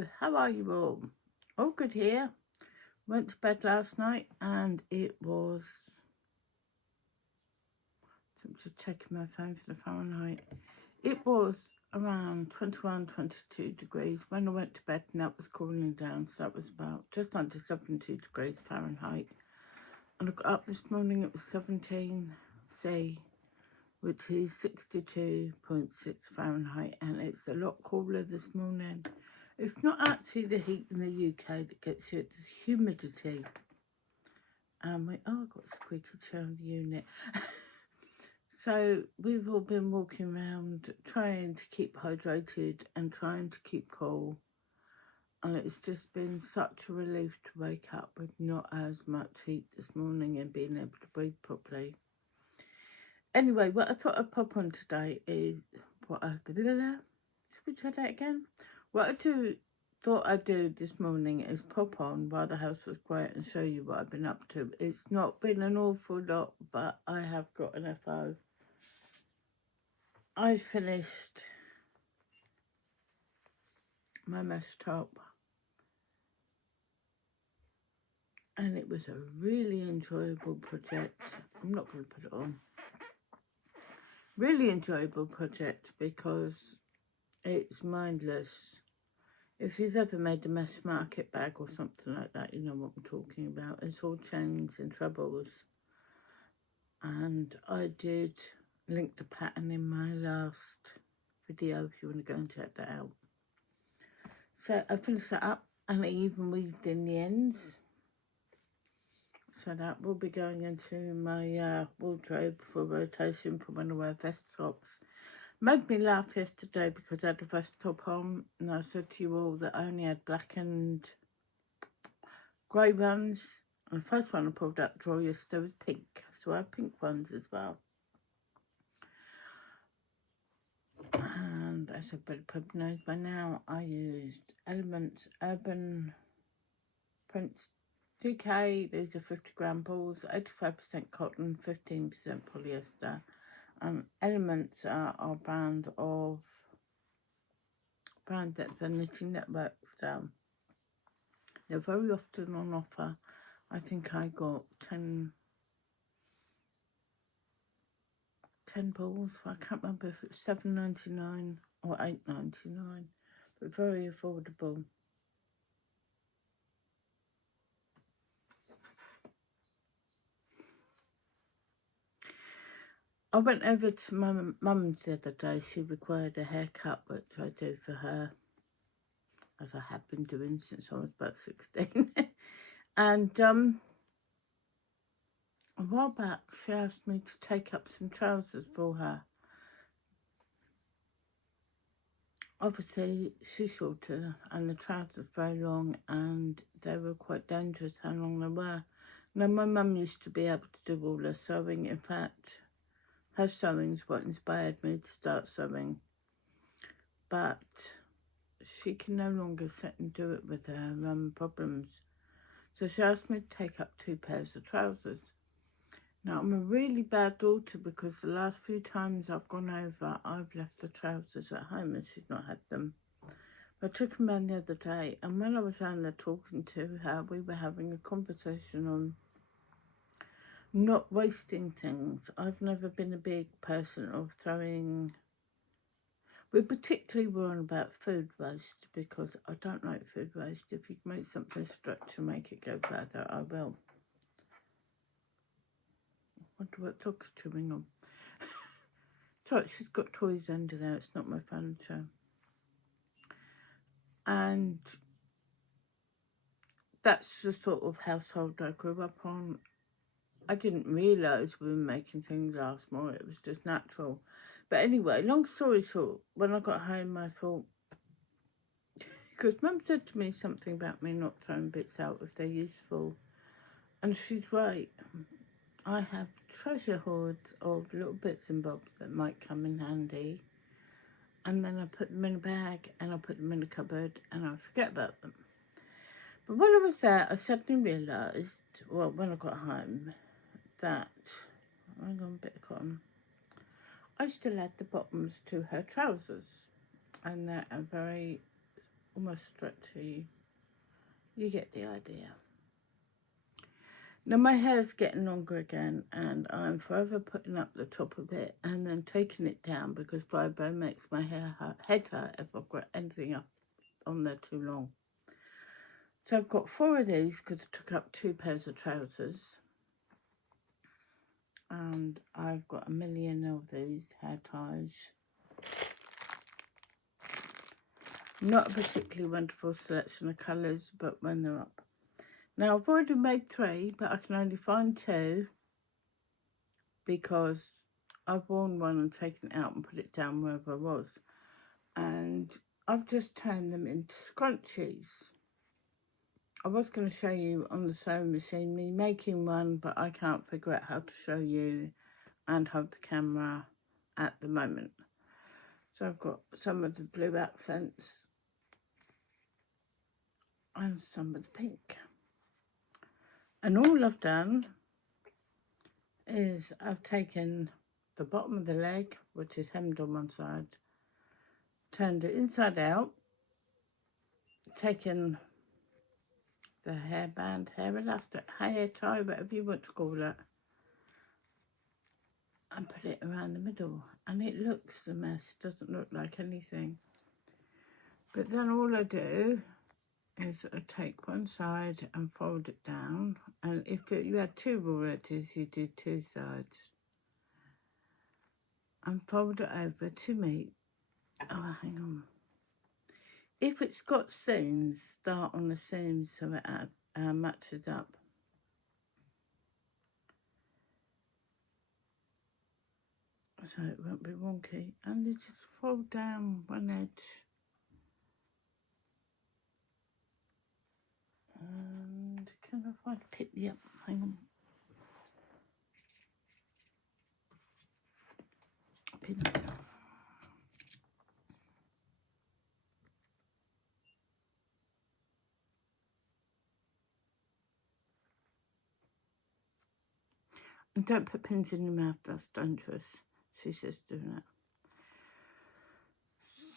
Hello, how are you all? All good here. Went to bed last night and it was, I'm just checking my phone for the Fahrenheit. It was around 21, 22 degrees when I went to bed, and that was cooling down. So that was about just under 72 degrees Fahrenheit. And I got up this morning, it was 17 C, which is 62.6 Fahrenheit, and it's a lot cooler this morning. It's not actually the heat in the UK that gets you, it's humidity. I've got a squeaky chair in the unit. So we've all been walking around trying to keep hydrated and trying to keep cool. And it's just been such a relief to wake up with not as much heat this morning and being able to breathe properly. Anyway, what I thought I'd pop on today is should we try that again? What thought I'd do this morning is pop on while the house was quiet and show you what I've been up to. It's not been an awful lot, but I have got an FO. I finished my mesh top, and it was a really enjoyable project. I'm not going to put it on. Really enjoyable project because it's mindless. If you've ever made a mesh market bag or something like that, you know what I'm talking about. It's all chains and trebles. And I did link the pattern in my last video if you want to go and check that out. So I finished that up, and I even weaved in the ends. So that will be going into my wardrobe for rotation for when I wear vest tops. Made me laugh yesterday because I had a vest top on, and I said to you all that I only had black and grey ones. And the first one I pulled out the drawer yesterday was pink, so I have pink ones as well. And as everybody probably knows by now, I used Elements Urban Prints DK. These are 50 gram balls, 85% cotton, 15% polyester. Elements are our brand that's a knitting network style. They're very often on offer. I think I got 10 balls. I can't remember if it was $7.99 or $8.99, but very affordable. I went over to my mum's the other day. She required a haircut, which I do for her, as I have been doing since I was about 16. And a while back, she asked me to take up some trousers for her. Obviously, she's shorter, and the trousers were very long, and they were quite dangerous how long they were. Now, my mum used to be able to do all her sewing. In fact, her sewing's what inspired me to start sewing. But she can no longer sit and do it with her problems. So she asked me to take up 2 pairs of trousers. Now, I'm a really bad daughter because the last few times I've gone over, I've left the trousers at home and she's not had them. I took them around the other day, and when I was around there talking to her, we were having a conversation on not wasting things. I've never been a big person of throwing. We particularly were on about food waste because I don't like food waste. If you can make something stretch and make it go further, I will. I wonder what dog's chewing on. It's right, she's got toys under there. It's not my furniture. And that's the sort of household I grew up on. I didn't realise we were making things last more. It was just natural. But anyway, long story short, when I got home, I thought, because Mum said to me something about me not throwing bits out if they're useful. And she's right. I have treasure hoards of little bits and bobs that might come in handy. And then I put them in a bag, and I put them in a cupboard, and I forget about them. But while I was there, I suddenly realised, well, when I got home, that, hang on, a bit of cotton, I still had the bottoms to her trousers, and they're a very almost stretchy. You get the idea. Now my hair's getting longer again, and I'm forever putting up the top of it and then taking it down because fibro makes my head hurt if I've got anything up on there too long. So I've got 4 of these because I took up 2 pairs of trousers. And I've got a million of these hair ties. Not a particularly wonderful selection of colours, but when they're up. Now I've already made 3, but I can only find 2 because I've worn one and taken it out and put it down wherever I was. And I've just turned them into scrunchies. I was going to show you on the sewing machine me making one, but I can't figure out how to show you and hold the camera at the moment. So I've got some of the blue accents and some of the pink. And all I've done is I've taken the bottom of the leg, which is hemmed on one side, turned it inside out, taken the hairband, hair elastic, hair tie, whatever you want to call it, and put it around the middle. And it looks a mess, doesn't look like anything. But then all I do is I take one side and fold it down. And if you had 2 varieties, you do 2 sides. And fold it over to meet. Oh, hang on. If it's got seams, start on the seams so it matches up. So it won't be wonky. And you just fold down one edge. And can I find a pit? Yep, hang on. Pin it. And don't put pins in your mouth, that's dangerous. She says doing it.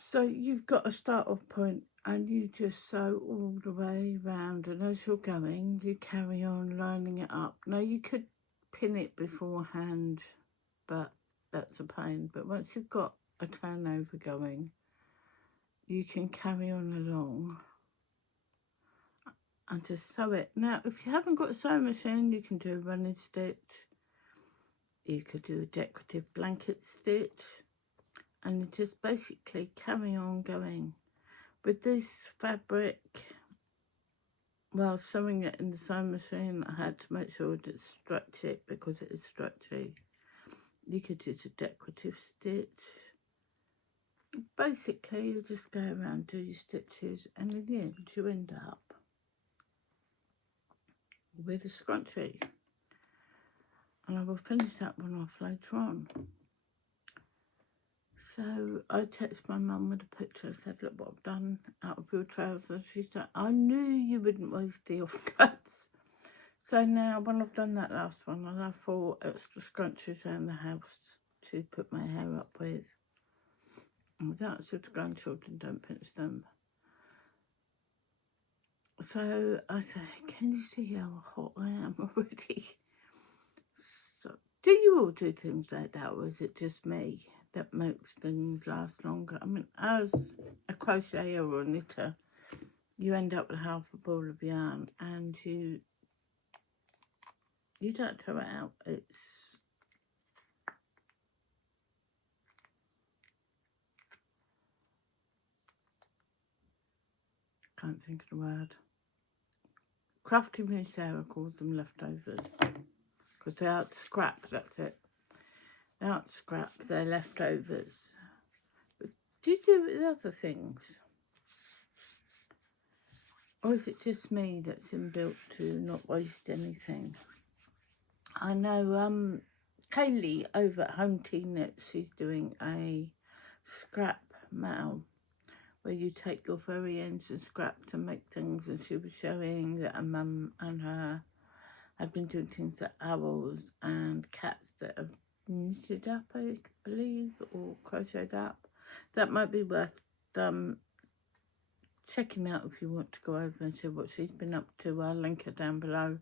So you've got a start off point and you just sew all the way round, and as you're going you carry on lining it up. Now you could pin it beforehand, but that's a pain. But once you've got a turnover going, you can carry on along and just sew it. Now if you haven't got a sewing machine, you can do a running stitch. You could do a decorative blanket stitch, and you just basically carry on going. With this fabric, while sewing it in the sewing machine, I had to make sure to stretch it because it is stretchy. You could use a decorative stitch. Basically, you just go around, do your stitches, and in the end you end up with a scrunchie. And I will finish that one off later on. So I texted my mum with a picture. I said, look what I've done out of your trousers. She said, I knew you wouldn't waste the offcuts. So now when I've done that last one, I'll have 4 extra scrunchies around the house to put my hair up with. And that's if the grandchildren don't pinch them. So I say, can you see how hot I am already? So, do you all do things like that, or is it just me that makes things last longer? I mean, as a crocheter or a knitter, you end up with half a ball of yarn and you don't throw it out. It's can't think of the word. Crafty Moose Sarah calls them leftovers because they aren't scrap. That's it. They aren't scrap. They're leftovers. But do you do it with other things? Or is it just me that's inbuilt to not waste anything? I know Kayleigh over at Home Tea Knit, she's doing a scrap mail where you take your very ends and scrap to make things, and she was showing that her mum and her had been doing things like owls and cats that have knitted up, I believe, or crocheted up. That might be worth checking out if you want to go over and see what she's been up to. I'll link her down below.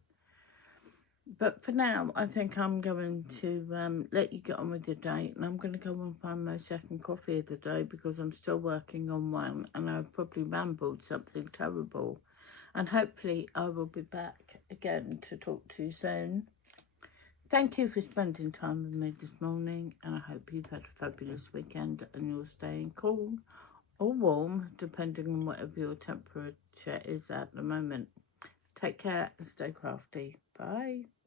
But for now, I think I'm going to let you get on with your day, and I'm going to go and find my second coffee of the day because I'm still working on one and I've probably rambled something terrible. And hopefully I will be back again to talk to you soon. Thank you for spending time with me this morning, and I hope you've had a fabulous weekend and you're staying cool or warm, depending on whatever your temperature is at the moment. Take care and stay crafty. Bye.